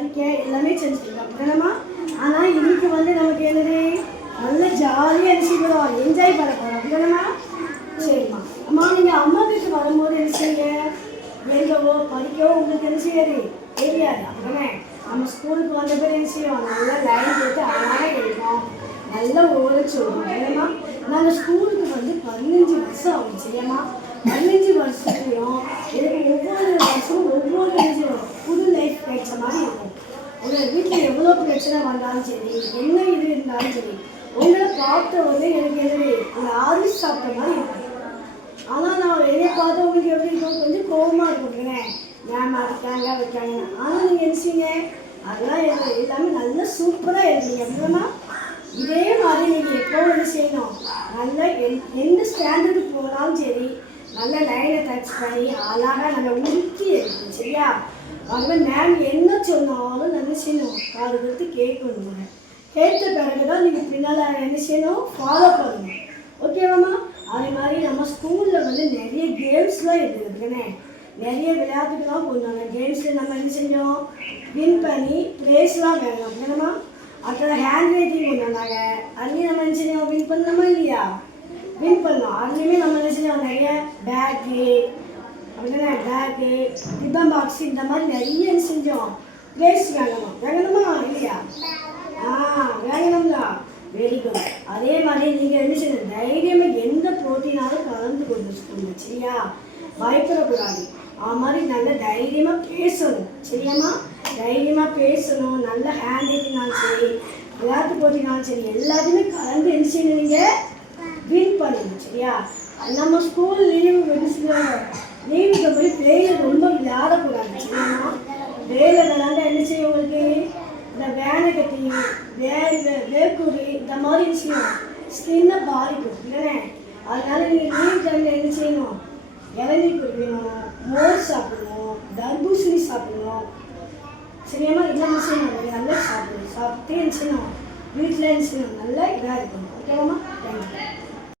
படிக்க எல்லாமே செஞ்சுருக்கோம் அப்படிதானம்மா. ஆனால் இன்னைக்கு வந்து நமக்கு என்னது நல்ல ஜாலியாக என்ன செய்யணும், என்ஜாய் பண்ண போகிறோம் அப்படிதானம்மா. சரிம்மா. அம்மா நீங்கள் அம்மா வீட்டு வரும்போது என்ன செய்யுங்க, எழுதவோ படிக்கவோ உங்களுக்கு என்ன செய்யாது தெரியாது அப்படிதானே. நம்ம ஸ்கூலுக்கு வந்த பேர் என்ன செய்வோம், நல்லா லைன் போட்டு அழகாக எழுதுவோம், நல்லா ஓட சொல்லுவோம் இல்லைம்மா. நாங்கள் ஸ்கூலுக்கு வந்து 15 வருஷம் ஆகும் சரியாம்மா. 15 வருஷத்துலையும் எனக்கு ஒவ்வொரு வருஷமும் ஒவ்வொரு விஷயம் புது லைஃப் கிடைச்ச மாதிரி இருக்கும். உங்கள் வீட்டில் எவ்வளோ பிரச்சனை வந்தாலும் சரி, என்ன இது இருந்தாலும் சரி, உங்களை பார்த்த உடனே எனக்கு எதிரே அந்த ஆறு சாப்பிட்ட மாதிரி இருக்கும். ஆனால் நான் என்னை பார்த்து உங்களுக்கு எப்படி இருக்கும், கொஞ்சம் கோபமாக இருக்குங்க, மேம் இருக்காங்க வைக்காங்க. ஆனால் நீங்கள் எழுச்சிங்க அதெல்லாம் எல்லாமே நல்லா சூப்பராக எழுதிங்க அப்படின்னா. இதே மாதிரி நீங்கள் எப்போ என்ன செய்யணும், நல்லா எந்த ஸ்டாண்டர்டுக்கு போனாலும் சரி நல்ல லைனை டச் பண்ணி அழகாக நல்லா உருத்தி எடுக்கணும் சரியா. அதுமாதிரி மேம் என்ன சொன்னாலும் நல்லா செய்யணும், காது கொடுத்து கேட்கணுங்க. கேட்ட பிறகு தான் நீங்கள் பின்னால் என்ன செய்யணும், ஃபாலோ பண்ணணும் ஓகேவாம்மா. அதே மாதிரி நம்ம ஸ்கூலில் வந்து நிறைய கேம்ஸ்லாம் இருக்குதுன்னு, நிறைய விளையாட்டுக்கெல்லாம் கொஞ்சம் அந்த கேம்ஸில் நம்ம என்ன செஞ்சோம், வின் பண்ணி ப்ரைஸ்லாம் வேணும் அப்படின்னா. அப்புறம் ஹேண்ட் ரைட்டிங் கொண்டு வந்தாங்க, அதுலேயும் நம்ம என்ன செஞ்சோம், வின் பண்ணலாமா இல்லையா, வின் பண்ணோம். அதுலேயுமே நம்ம என்ன செஞ்சோம், நிறைய பேக்கு அப்படின்னா பேக்கு டிஃபன் பாக்ஸ் இந்த மாதிரி நிறைய என்ன செஞ்சோம், ப்ரைஸ் வாங்கணும். வாங்கணுமா இல்லையா, வாங்கணும்ல, வெரி குட். அதே மாதிரி நீங்கள் என்ன செய்யணும், தைரியமாக எந்த போட்டினாலும் கலந்து கொண்டு ஸ்கூலில் சரியா, பயப்படக்கூடாது. அது மாதிரி நல்ல தைரியமாக பேசணும் சரியாம்மா. தைரியமாக பேசணும், நல்ல ஹேண்ட் ரைட்டிங்னாலும் சரி விளையாட்டு போட்டினாலும் சரி எல்லாத்தையுமே கலந்து என்ன செய்யணும், நீங்கள் வின் பண்ணணும் சரியா. நம்ம ஸ்கூல் லீவுக்கு போய் பிளேயில் ரொம்ப விளையாடக்கூடாது சரியாம்மா. வேலை விளையாண்டா என்ன செய்யும், உங்களுக்கு இந்த வேனை கட்டி வேர்க்குறி இந்த மாதிரி என்ன செய்யும், ஸ்கின்னை பாதிக்கும் இல்லைண்ணே. அதனால நீங்கள் லீவ் டைமில் என்ன செய்யணும், இளநீர் குடிக்கணும், மோர் சாப்பிடணும், தர்பூசணி சாப்பிடணும் சரியாம்மா. இதெல்லாம் என்ன செய்யணும், நீங்கள் நல்லா சாப்பிடணும். சாப்பிட்டு என்ன செய்யணும், வீட்டில் என்ன செய்யணும், நல்லா இதாக இருக்கணும் ஓகேவாம்மா. தேங்க்யூ.